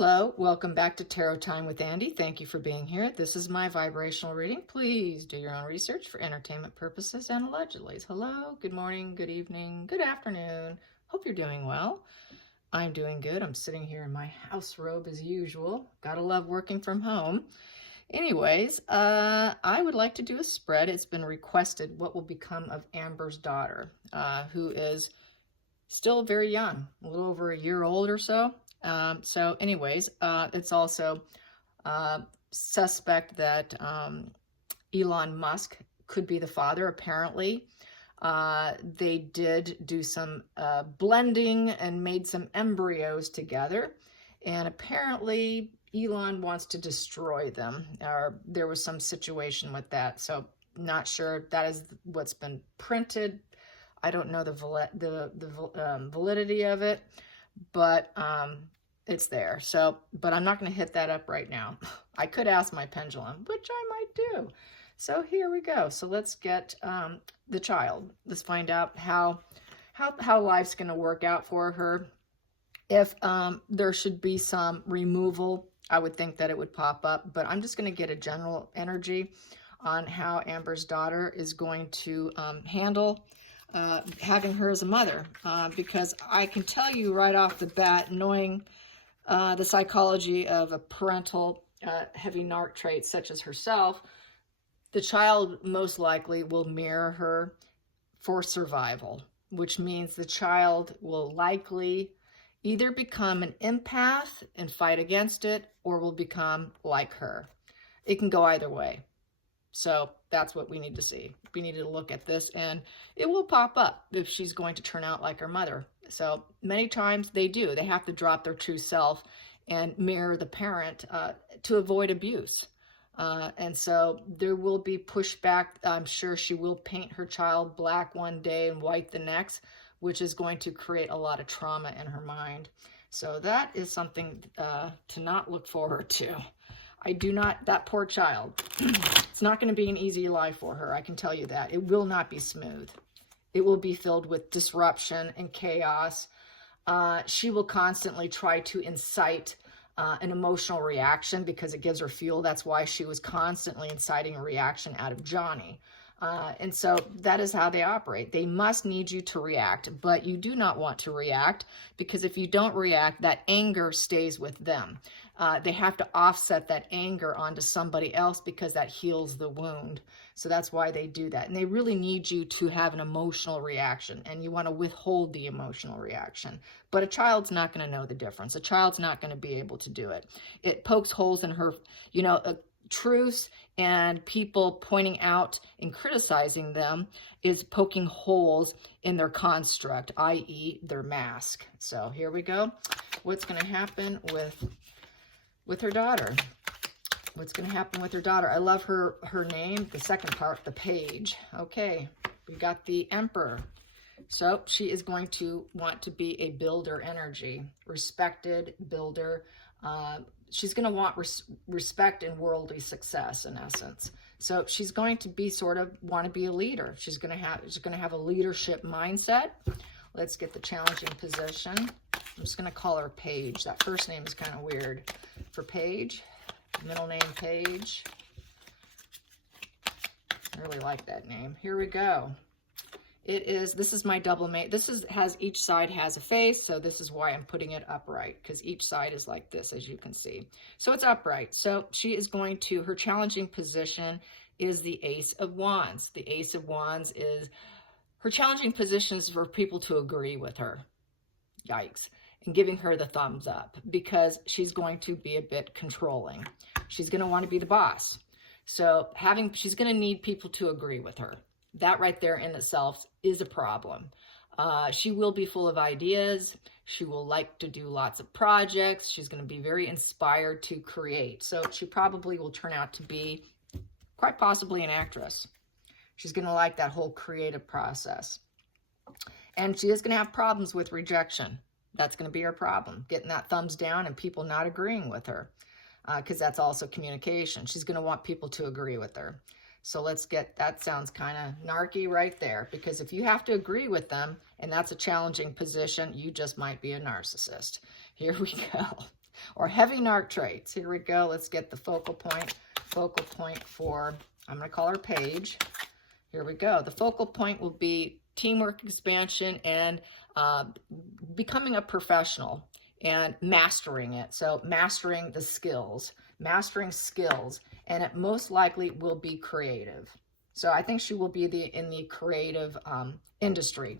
Hello, welcome back to Tarot Time with Andy. Thank you for being here. This is my vibrational reading. Please do your own research for entertainment purposes and allegedly. Hello, good morning, good evening, good afternoon. Hope you're doing well. I'm doing good. I'm sitting here in my house robe as usual. Gotta love working from home. Anyways, I would like to do a spread. It's been requested what will become of Amber's daughter, who is still very young, a little over a year old or so. It's also suspect that Elon Musk could be the father. Apparently, they did do some blending and made some embryos together, and apparently Elon wants to destroy them, or there was some situation with that. So not sure. That is what's been printed. I don't know the validity of it, but it's there. So, but I'm not going to hit that up right now. I could ask my pendulum, which I might do. So here we go. So let's get the child. Let's find out how life's going to work out for her. If there should be some removal, I would think that it would pop up, but I'm just going to get a general energy on how Amber's daughter is going to handle having her as a mother, because I can tell you right off the bat, knowing the psychology of a parental heavy narc trait such as herself, the child most likely will mirror her for survival, which means the child will likely either become an empath and fight against it, or will become like her. It can go either way. So that's what we need to see. We need to look at this, and it will pop up if she's going to turn out like her mother. So many times they do. They have to drop their true self and mirror the parent to avoid abuse. And so there will be pushback. I'm sure she will paint her child black one day and white the next, which is going to create a lot of trauma in her mind. So that is something to not look forward to. That poor child, it's not going to be an easy life for her. I can tell you that. It will not be smooth. It will be filled with disruption and chaos. She will constantly try to incite an emotional reaction because it gives her fuel. That's why she was constantly inciting a reaction out of Johnny. And so that is how they operate. They must need you to react, but you do not want to react, because if you don't react, that anger stays with them. They have to offset that anger onto somebody else because that heals the wound. So that's why they do that. And they really need you to have an emotional reaction, and you want to withhold the emotional reaction. But a child's not going to know the difference. A child's not going to be able to do it. It pokes holes in her, truths, and people pointing out and criticizing them is poking holes in their construct, i.e. their mask. So here we go. What's going to happen with her daughter? What's going to happen with her daughter? I love her name, the second part, the page. Okay, we got the Emperor. So she is going to want to be a builder energy, respected builder. She's going to want respect and worldly success, in essence. So she's going to be want to be a leader. She's going to have a leadership mindset. Let's get the challenging position. I'm just going to call her Paige. That first name is kind of weird for Paige. Middle name Paige. I really like that name. Here we go. This is my double mate. Each side has a face, so this is why I'm putting it upright, because each side is like this, as you can see. So it's upright. So she is her challenging position is the Ace of Wands. The Ace of Wands is, her challenging position is for people to agree with her. Yikes. And giving her the thumbs up, because she's going to be a bit controlling. She's going to want to be the boss. So she's going to need people to agree with her. That right there in itself is a problem. She will be full of ideas. She will like to do lots of projects. She's going to be very inspired to create. So she probably will turn out to be quite possibly an actress. She's going to like that whole creative process. And she is going to have problems with rejection. That's going to be her problem, getting that thumbs down and people not agreeing with her, because that's also communication. She's going to want people to agree with her. So that sounds kind of narky right there, because if you have to agree with them, and that's a challenging position, you just might be a narcissist. Here we go. or heavy narc traits. Here we go. Let's get the focal point. Focal point for, I'm going to call her Paige. Here we go. The focal point will be teamwork, expansion, and becoming a professional and mastering it. So mastering the skills, and it most likely will be creative. So I think she will be in the creative industry,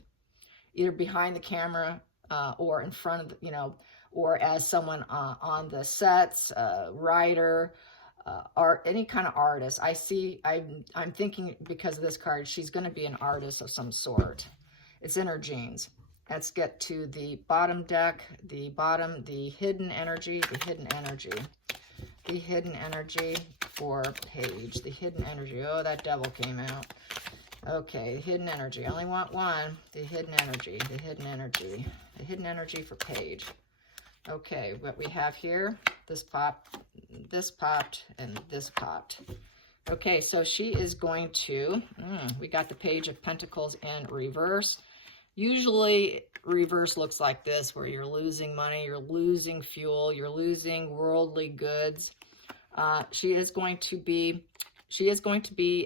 either behind the camera or in front of, or as someone on the sets, writer, art, any kind of artist. I'm thinking, because of this card, she's going to be an artist of some sort. It's in her genes. Let's get to the bottom deck, the hidden energy, the hidden energy for Paige, the hidden energy. Oh, that devil came out. Okay, the hidden energy. I only want one. The hidden energy for Paige. Okay, what we have here, this popped, and this popped. Okay, so she is going to, we got the Page of Pentacles in reverse. Usually reverse looks like this, where you're losing money, you're losing fuel, you're losing worldly goods. She is going to be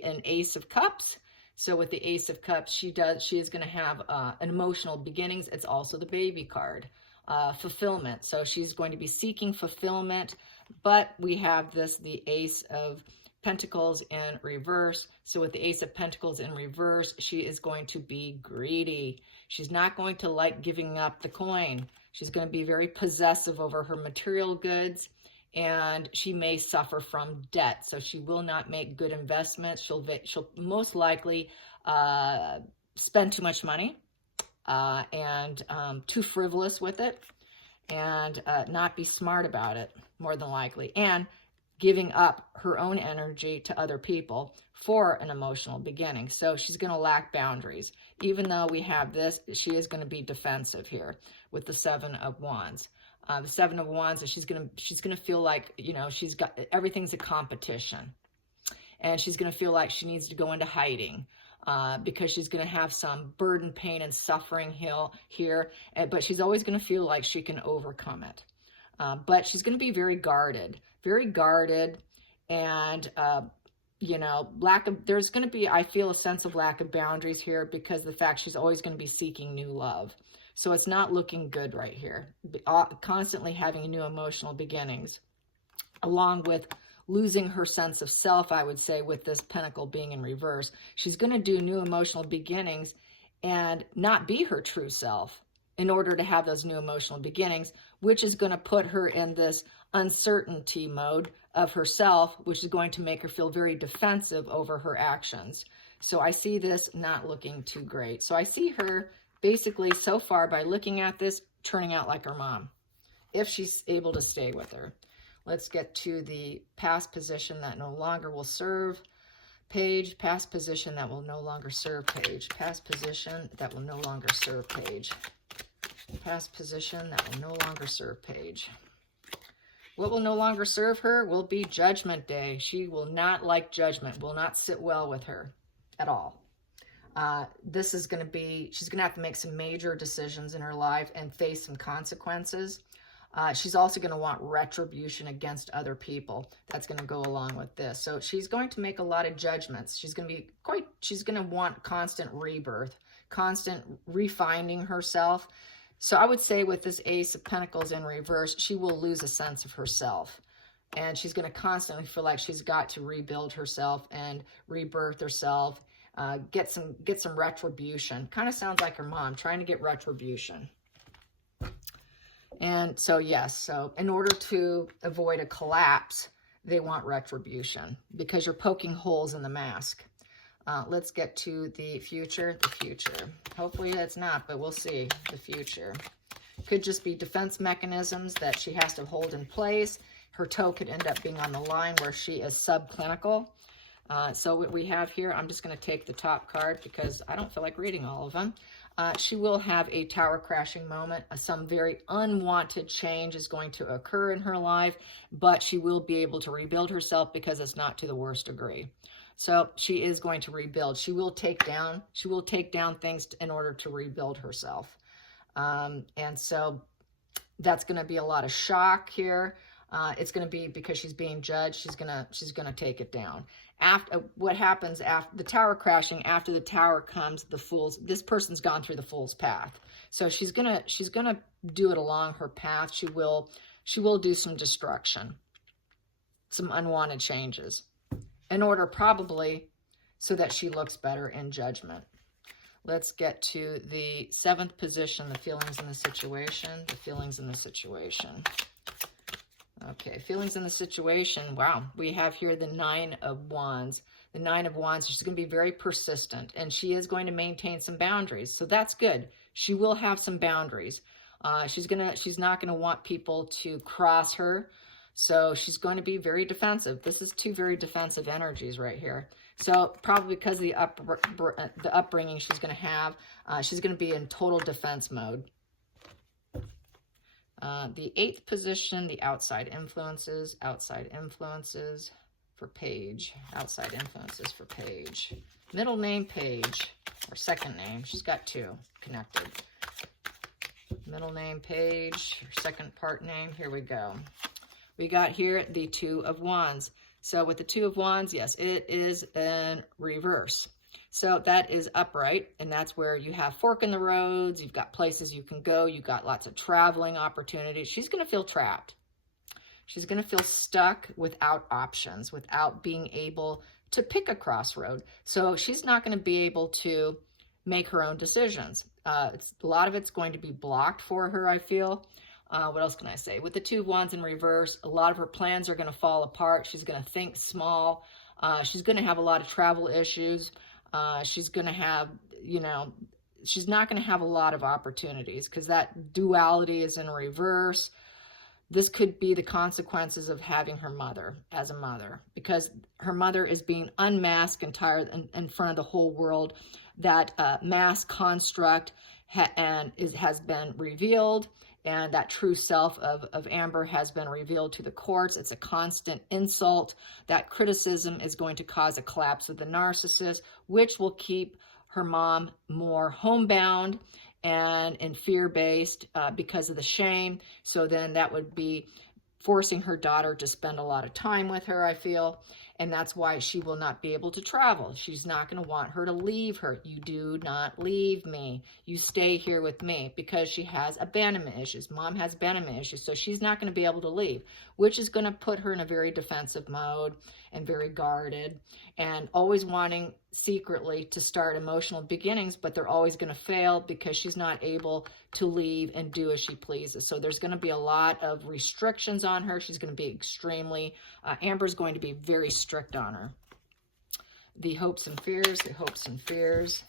an Ace of Cups. So with the Ace of Cups, she is going to have an emotional beginnings. It's also the baby card, fulfillment. So she's going to be seeking fulfillment, but we have the Ace of Pentacles in reverse. So with the Ace of Pentacles in reverse, she is going to be greedy. She's not going to like giving up the coin. She's going to be very possessive over her material goods, and she may suffer from debt. So she will not make good investments. She'll most likely spend too much money and too frivolous with it, and not be smart about it, more than likely, and giving up her own energy to other people for an emotional beginning. So she's going to lack boundaries. Even though we have this, she is going to be defensive here with the Seven of Wands. The Seven of Wands, she's going to feel like, she's got, everything's a competition. And she's going to feel like she needs to go into hiding because she's going to have some burden, pain, and suffering here. But she's always going to feel like she can overcome it. But she's going to be very guarded, and there's going to be, I feel, a sense of lack of boundaries here, because the fact she's always going to be seeking new love. So it's not looking good right here. Constantly having new emotional beginnings, along with losing her sense of self, I would say, with this Pentacle being in reverse. She's going to do new emotional beginnings and not be her true self in order to have those new emotional beginnings, which is going to put her in this uncertainty mode of herself, which is going to make her feel very defensive over her actions. So I see this not looking too great. So I see her basically, so far, by looking at this, turning out like her mom, if she's able to stay with her. Let's get to the past position that no longer will serve Paige. Past position that will no longer serve Paige. Past position that will no longer serve Paige. Past position that will no longer serve Paige. What will no longer serve her will be Judgment Day. She will not like judgment, will not sit well with her at all. This is going to be, she's going to have to make some major decisions in her life and face some consequences. She's also going to want retribution against other people. That's going to go along with this. So she's going to make a lot of judgments. She's going to want constant rebirth, constant refining herself. So I would say with this Ace of Pentacles in reverse, she will lose a sense of herself. And she's going to constantly feel like she's got to rebuild herself and rebirth herself, get some retribution. Kind of sounds like her mom, trying to get retribution. And so, yes, so in order to avoid a collapse, they want retribution because you're poking holes in the mask. Let's get to the future. Hopefully that's not, but we'll see. The future. Could just be defense mechanisms that she has to hold in place. Her toe could end up being on the line where she is subclinical. So what we have here, I'm just going to take the top card because I don't feel like reading all of them. She will have a tower crashing moment. Some very unwanted change is going to occur in her life, but she will be able to rebuild herself because it's not to the worst degree. So she is going to rebuild. She will take down things in order to rebuild herself. And so That's going to be a lot of shock here. It's going to be because she's being judged. She's gonna take it down. After what happens after the tower crashing, after the tower comes the Fool's. This person's gone through the Fool's path, so she's gonna do it along her path. She will do some destruction, some unwanted changes, in order probably so that she looks better in judgment. Let's get to the 7th position, the feelings in the situation, the feelings in the situation. Okay, feelings in the situation. Wow, we have here the 9 of Wands. The 9 of Wands, she's going to be very persistent, and she is going to maintain some boundaries. So that's good. She will have some boundaries. She's not going to want people to cross her. So she's going to be very defensive. This is 2 very defensive energies right here. So probably because of the upbringing she's going to have, she's going to be in total defense mode. The 8th position, the outside influences for Paige. Outside influences for Paige. Middle name Paige, or second name. She's got 2 connected. Middle name Paige, second part name. Here we go. We got here the 2 of Wands. So with the 2 of Wands, yes, it is in reverse. So that is upright, and that's where you have fork in the roads. You've got places you can go. You've got lots of traveling opportunities. She's going to feel trapped. She's going to feel stuck without options, without being able to pick a crossroad. So she's not going to be able to make her own decisions. A lot of it's going to be blocked for her, I feel. What else can I say? With the 2 of Wands in reverse, a lot of her plans are going to fall apart. She's going to think small. She's going to have a lot of travel issues. She's going to have, she's not going to have a lot of opportunities because that duality is in reverse. This could be the consequences of having her mother as a mother, because her mother is being unmasked entirely in front of the whole world. That mask construct has been revealed, and that true self of Amber has been revealed to the courts. It's a constant insult. That criticism is going to cause a collapse of the narcissist, which will keep her mom more homebound and fear-based because of the shame. So then that would be forcing her daughter to spend a lot of time with her, I feel. And that's why she will not be able to travel. She's not going to want her to leave her. You do not leave me. You stay here with me, because she has abandonment issues. Mom has abandonment issues, so she's not going to be able to leave, which is going to put her in a very defensive mode and very guarded, and always wanting secretly to start emotional beginnings, but they're always going to fail because she's not able to leave and do as she pleases. So there's going to be a lot of restrictions on her. She's going to be extremely, Amber's going to be very strict on her. The hopes and fears, the hopes and fears,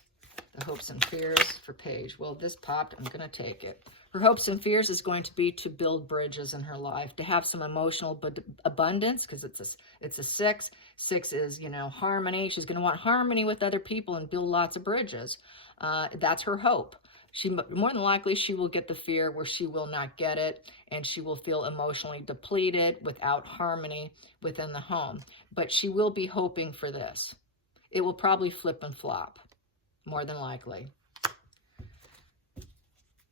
the hopes and fears for Paige. Well, this popped, I'm going to take it. Her hopes and fears is going to be to build bridges in her life, to have some emotional abundance, because it's a 6. 6 is, harmony. She's going to want harmony with other people and build lots of bridges. That's her hope. More than likely, she will get the fear where she will not get it, and she will feel emotionally depleted without harmony within the home. But she will be hoping for this. It will probably flip and flop, more than likely.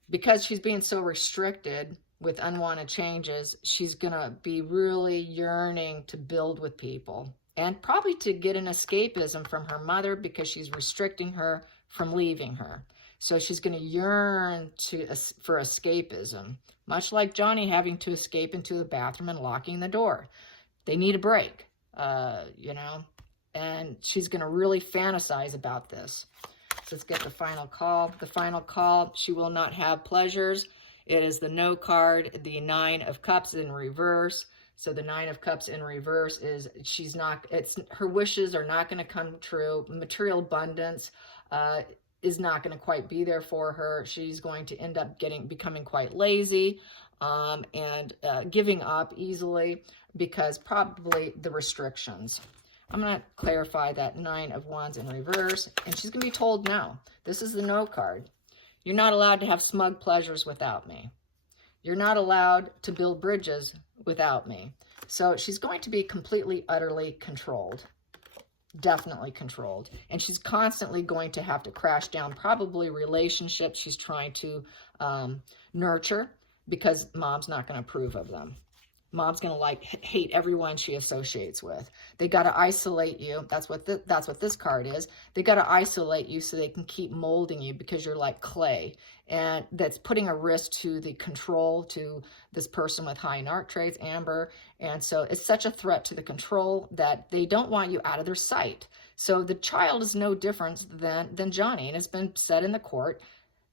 Because she's being so restricted with unwanted changes, she's going to be really yearning to build with people, and probably to get an escapism from her mother, because she's restricting her from leaving her. So she's going to yearn for escapism, much like Johnny having to escape into the bathroom and locking the door. They need a break, and she's going to really fantasize about this. Let's get the final call. The final call, she will not have pleasures. It is the no card, the 9 of Cups in reverse. So the 9 of Cups in reverse is her wishes are not going to come true. Material abundance is not going to quite be there for her. She's going to end up becoming quite lazy and giving up easily, because probably the restrictions. I'm going to clarify that 9 of Wands in reverse, and she's going to be told no. This is the no card. You're not allowed to have smug pleasures without me. You're not allowed to build bridges without me. So she's going to be completely, utterly controlled. Definitely controlled. And she's constantly going to have to crash down probably relationships she's trying to nurture. because mom's not going to approve of them. Mom's going to like hate everyone she associates with. They got to isolate you. That's what this card is. They got to isolate you so they can keep molding you because you're like clay. And that's putting a risk to the control to this person with high NARC traits, Amber. And so it's such a threat to the control that they don't want you out of their sight. So the child is no different than Johnny. And it's been said in the court,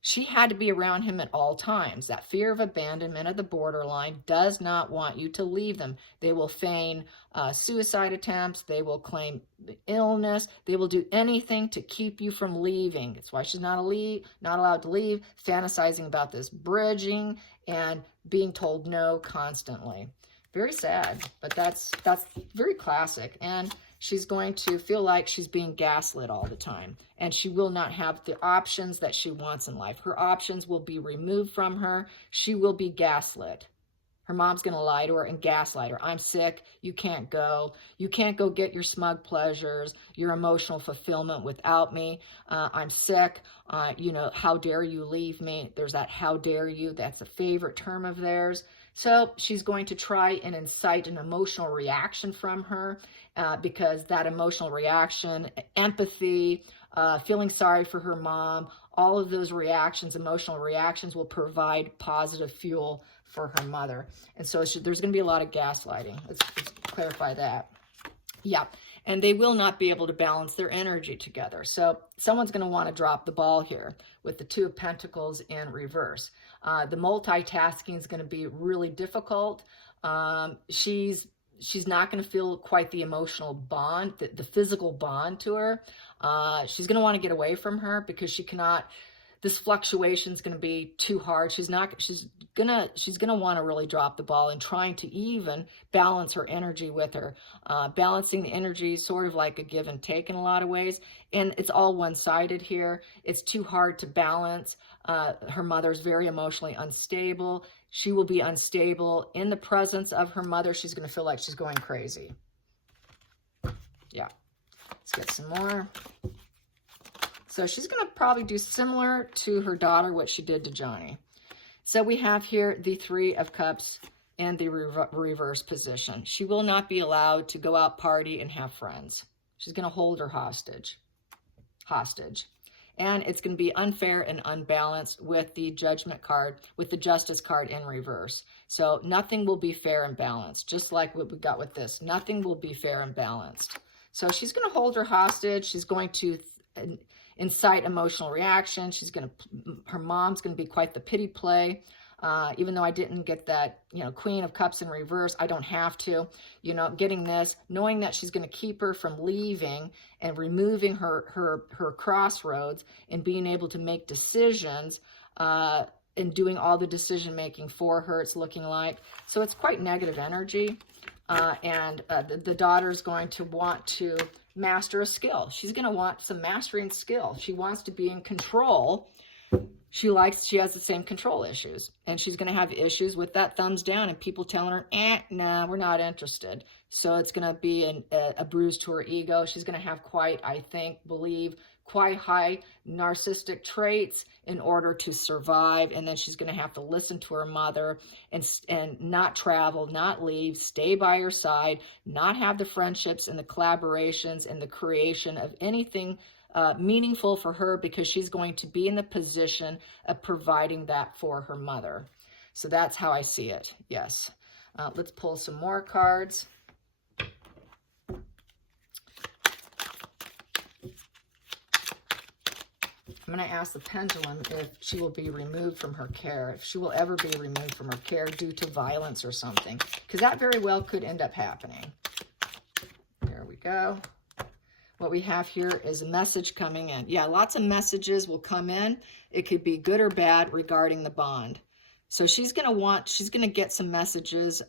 she had to be around him at all times. That fear of abandonment at the borderline does not want you to leave them. They will feign suicide attempts. They will claim illness. They will do anything to keep you from leaving. That's why she's not allowed to leave, fantasizing about this bridging and being told no constantly. Very sad, but that's very classic. And she's going to feel like she's being gaslit all the time, and she will not have the options that she wants in life. Her options will be removed from her. She will be gaslit. Her mom's going to lie to her and gaslight her. I'm sick. You can't go. You can't go get your smug pleasures, your emotional fulfillment without me. I'm sick. How dare you leave me? There's that how dare you. That's a favorite term of theirs. So she's going to try and incite an emotional reaction from her because that emotional reaction, empathy, feeling sorry for her mom, all of those reactions, emotional reactions, will provide positive fuel for her mother. And so there's going to be a lot of gaslighting. Let's clarify that. Yeah. And they will not be able to balance their energy together. So someone's going to want to drop the ball here with the Two of Pentacles in reverse. The multitasking is going to be really difficult. She's not going to feel quite the emotional bond, the physical bond to her. She's going to want to get away from her because she cannot. This fluctuation is going to be too hard. She's gonna want to really drop the ball and trying to even balance her energy with her. Balancing the energy is sort of like a give and take in a lot of ways, and it's all one-sided here. It's too hard to balance. Her mother's very emotionally unstable. She will be unstable in the presence of her mother. She's going to feel like she's going crazy. Yeah, let's get some more. So she's going to probably do similar to her daughter, what she did to Johnny. So we have here the Three of Cups in the reverse position. She will not be allowed to go out, party, and have friends. She's going to hold her hostage. And it's going to be unfair and unbalanced with the Judgment card, with the Justice card in reverse. So nothing will be fair and balanced, just like what we got with this. Nothing will be fair and balanced. So she's going to hold her hostage. She's going to incite emotional reaction. Her mom's going to be quite the pity play. Even though I didn't get that, Queen of Cups in reverse, I don't have to, getting this, knowing that she's going to keep her from leaving and removing her crossroads and being able to make decisions, and doing all the decision making for her, it's looking like. So it's quite negative energy. And the daughter's going to want to master a skill. She's going to want some mastering skill. She wants to be in control. She has the same control issues, and she's going to have issues with that thumbs down and people telling her, nah, we're not interested. So it's going to be a bruise to her ego. She's going to have quite high narcissistic traits in order to survive. And then she's going to have to listen to her mother and not travel, not leave, stay by her side, not have the friendships and the collaborations and the creation of anything meaningful for her, because she's going to be in the position of providing that for her mother. So that's how I see it. Yes. Let's pull some more cards. I'm going to ask the pendulum if she will be removed from her care, if she will ever be removed from her care due to violence or something, because that very well could end up happening. There we go. What we have here is a message coming in. Yeah, lots of messages will come in. It could be good or bad regarding the bond. So she's going to get some messages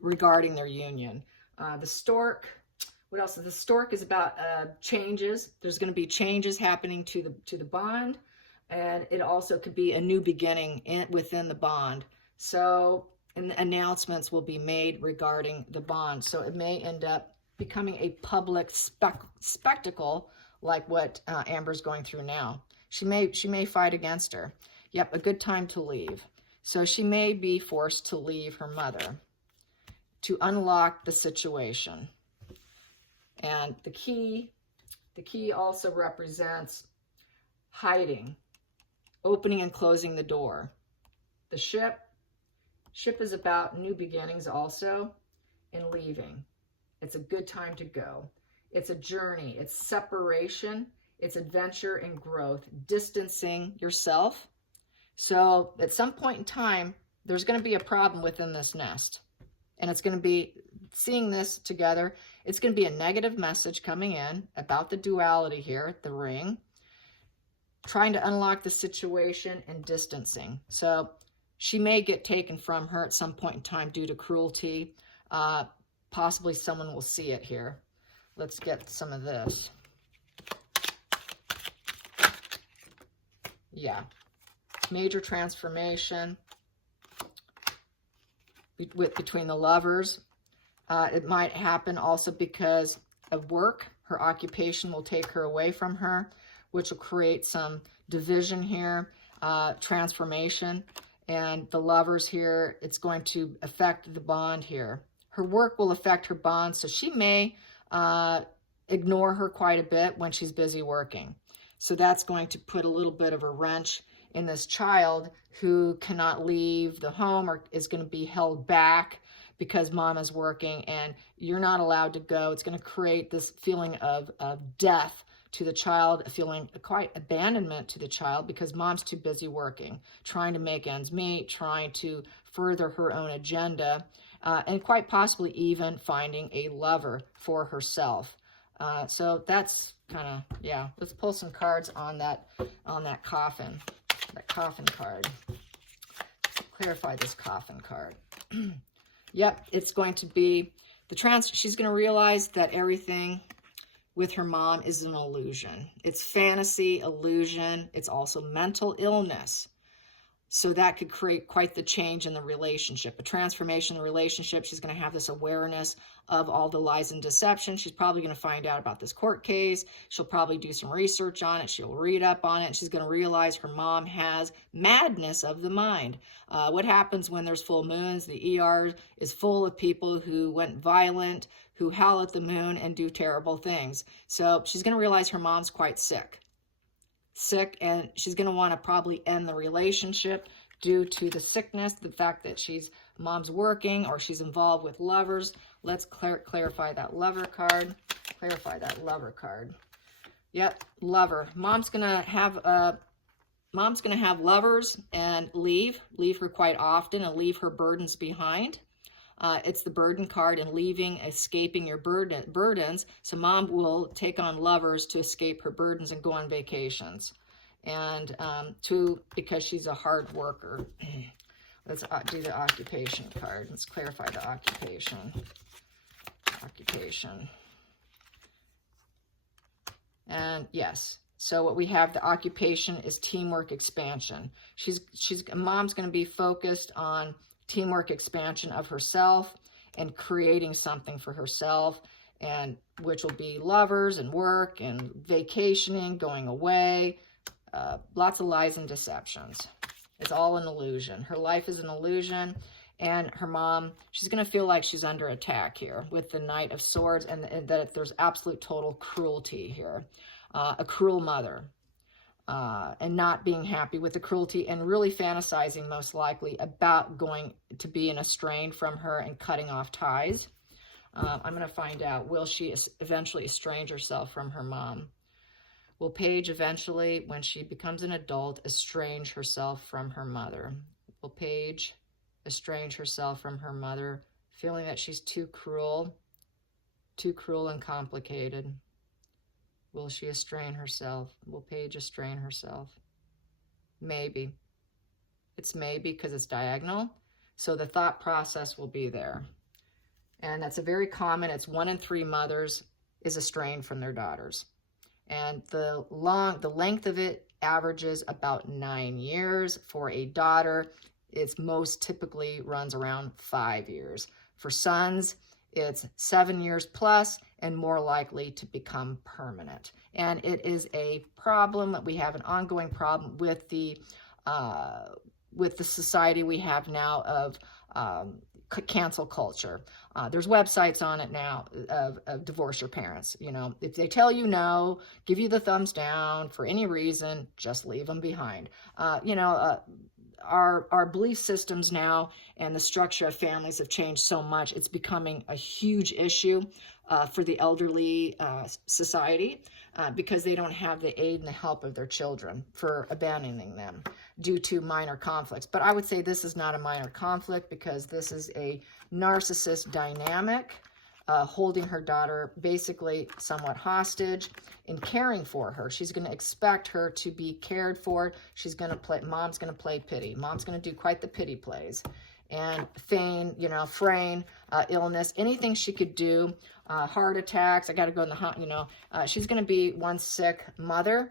regarding their union. The stork. What else? The stork is about changes. There's going to be changes happening to the bond, and it also could be a new beginning within the bond. So, and announcements will be made regarding the bond. So it may end up becoming a public spectacle, like what Amber's going through now. She may fight against her. Yep, a good time to leave. So she may be forced to leave her mother to unlock the situation. And the key also represents hiding, opening and closing the door. The ship is about new beginnings also, and leaving. It's a good time to go. It's a journey. It's separation. It's adventure and growth, distancing yourself. So at some point in time, there's going to be a problem within this nest. And it's going to be, seeing this together, it's going to be a negative message coming in about the duality here, the ring, trying to unlock the situation and distancing. So she may get taken from her at some point in time due to cruelty. Possibly someone will see it here. Let's get some of this. Yeah. Major transformation between the lovers. It might happen also because of work. Her occupation will take her away from her, which will create some division here, transformation. And the lovers here, it's going to affect the bond here. Her work will affect her bond, so she may ignore her quite a bit when she's busy working. So that's going to put a little bit of a wrench in this child who cannot leave the home or is going to be held back because mom is working and you're not allowed to go. It's going to create this feeling of death to the child, a feeling quite abandonment to the child because mom's too busy working, trying to make ends meet, trying to further her own agenda, and quite possibly even finding a lover for herself. So that's kind of, yeah, let's pull some cards on that coffin card. Clarify this coffin card. Yep, it's going to be she's going to realize that everything with her mom is an illusion. It's fantasy, illusion. It's also mental illness. So that could create quite the change in the relationship, a transformation in the relationship. She's going to have this awareness of all the lies and deception. She's probably going to find out about this court case. She'll probably do some research on it. She'll read up on it. She's going to realize her mom has madness of the mind. What happens when there's full moons? The ER is full of people who went violent, who howl at the moon and do terrible things. So she's going to realize her mom's quite sick, and she's going to want to probably end the relationship due to the sickness, the fact that mom's working or she's involved with lovers. Let's clarify that lover card. Clarify that lover card. Yep, lover. Mom's going to have lovers and leave her quite often and leave her burdens behind. It's the burden card, and leaving, escaping your burdens. So mom will take on lovers to escape her burdens and go on vacations. And because she's a hard worker. Let's do the occupation card. Let's clarify the occupation. Occupation. And yes. So what we have, the occupation is teamwork expansion. Mom's going to be focused on teamwork expansion of herself and creating something for herself, and which will be lovers and work and vacationing, going away, lots of lies and deceptions. It's all an illusion. Her life is an illusion, and her mom, she's going to feel like she's under attack here with the Knight of Swords, and that there's absolute total cruelty here. A cruel mother. And not being happy with the cruelty and really fantasizing most likely about going to be estranged from her and cutting off ties. I'm going to find out, will she eventually estrange herself from her mom? Will Paige eventually, when she becomes an adult, estrange herself from her mother? Will Paige estrange herself from her mother, feeling that she's too cruel and complicated? Will she estrange herself? Will Paige estrange herself? Maybe. It's maybe because it's diagonal. So the thought process will be there. And that's a very common, it's 1 in 3 mothers is estranged from their daughters. And the length of it averages about 9 years. For a daughter, it's most typically runs around 5 years. For sons, it's 7 years plus and more likely to become permanent. And it is a problem. We have an ongoing problem with the with the society we have now of cancel culture. There's websites on it now of divorce your parents. You know, if they tell you no, give you the thumbs down for any reason, just leave them behind. Our belief systems now and the structure of families have changed so much. It's becoming a huge issue for the elderly society because they don't have the aid and the help of their children for abandoning them due to minor conflicts. But I would say this is not a minor conflict because this is a narcissist dynamic holding her daughter basically somewhat hostage and caring for her. She's going to expect her to be cared for. She's going to play, mom's going to play pity. Mom's going to do quite the pity plays and feign, illness, anything she could do, heart attacks. I got to go in the, she's going to be one sick mother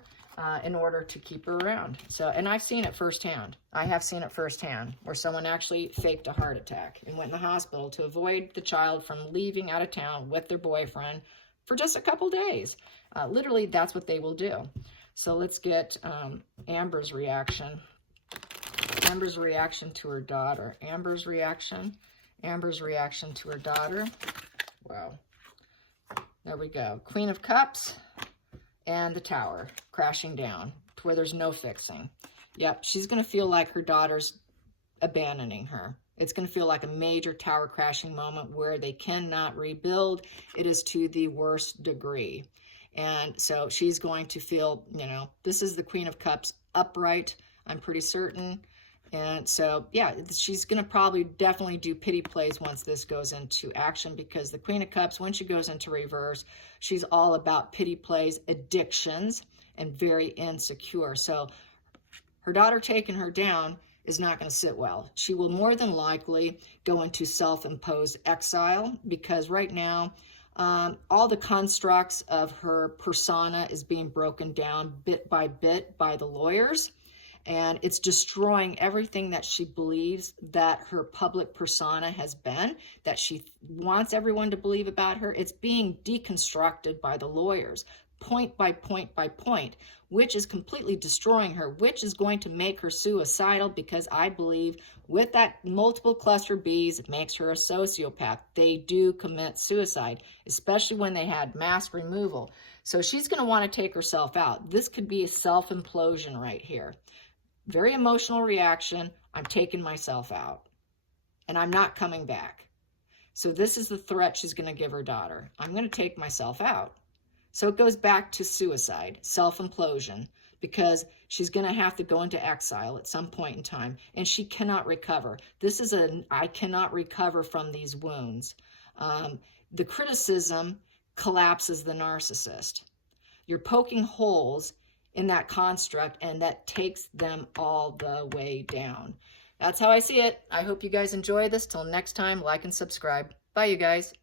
in order to keep her around. So, and I've seen it firsthand. I have seen it firsthand where someone actually faked a heart attack and went in the hospital to avoid the child from leaving out of town with their boyfriend for just a couple days. Literally, that's what they will do. So let's get Amber's reaction. Amber's reaction to her daughter. Amber's reaction to her daughter. Wow. There we go. Queen of Cups and the Tower crashing down to where there's no fixing. Yep, she's going to feel like her daughter's abandoning her. It's going to feel like a major tower crashing moment where they cannot rebuild. It is to the worst degree. And so she's going to feel, this is the Queen of Cups upright, I'm pretty certain. And so, yeah, she's going to probably definitely do pity plays once this goes into action because the Queen of Cups, when she goes into reverse, she's all about pity plays, addictions, and very insecure. So her daughter taking her down is not going to sit well. She will more than likely go into self-imposed exile because right now, all the constructs of her persona is being broken down bit by bit by the lawyers. And it's destroying everything that she believes that her public persona has been, that she wants everyone to believe about her. It's being deconstructed by the lawyers, point by point by point, which is completely destroying her, which is going to make her suicidal because I believe with that multiple cluster Bs, it makes her a sociopath. They do commit suicide, especially when they had mask removal. So she's going to want to take herself out. This could be a self-implosion right here. Very emotional reaction. I'm taking myself out and I'm not coming back. So this is the threat she's going to give her daughter. I'm going to take myself out. So it goes back to suicide, self-implosion, because she's going to have to go into exile at some point in time and she cannot recover. This is I cannot recover from these wounds. The criticism collapses the narcissist. You're poking holes in that construct, and that takes them all the way down. That's how I see it. I hope you guys enjoy this. Till next time, like and subscribe. Bye, you guys.